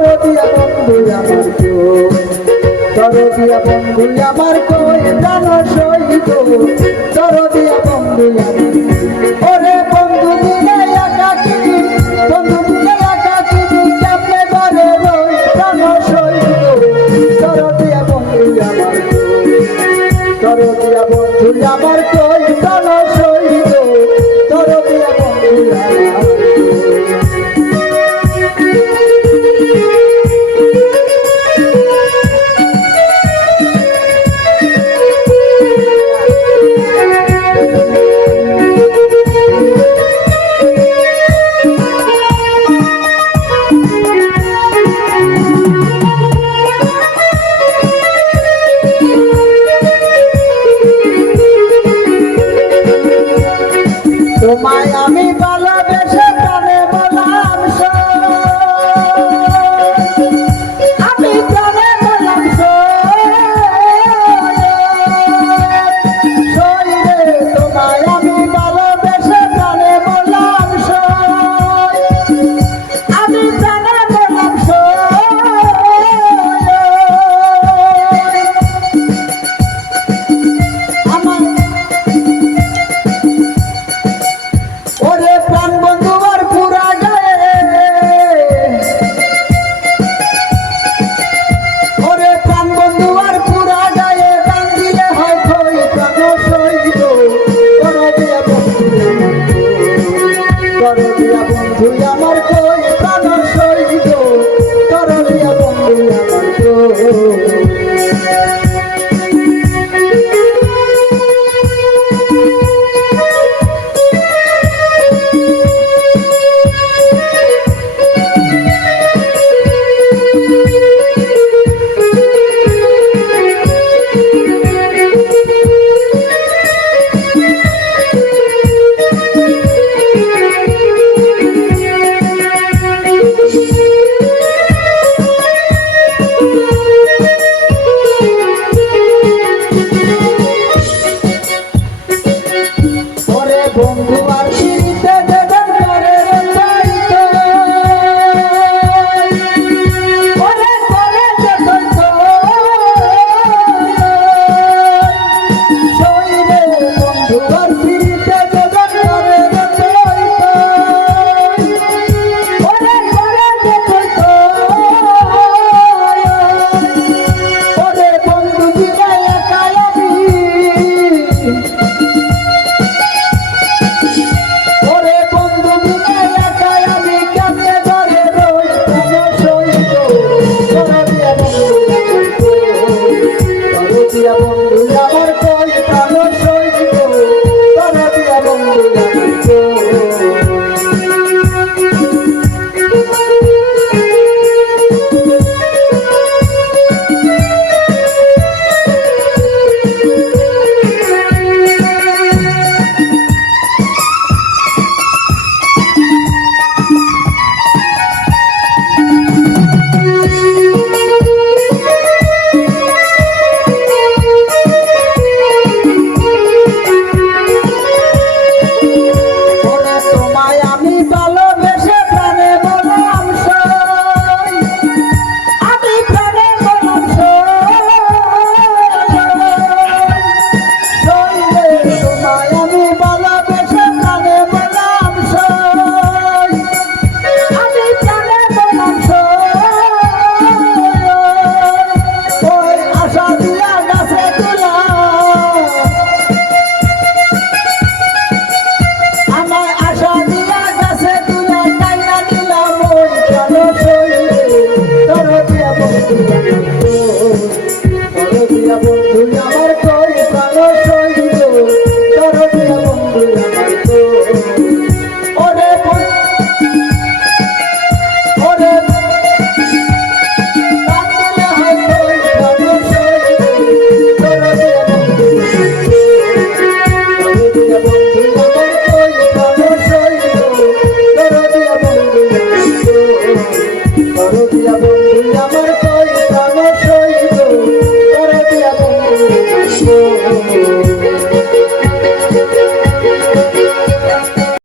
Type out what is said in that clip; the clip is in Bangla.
তরবিয়া বন্ধু আমার কেউ তরবিয়া বন্ধু আমার কই প্রাণ বন্ধু আমার আমি ভালোবেসে Tuya, tuya, marco. Yeah. দিয়া বন্ধু আমার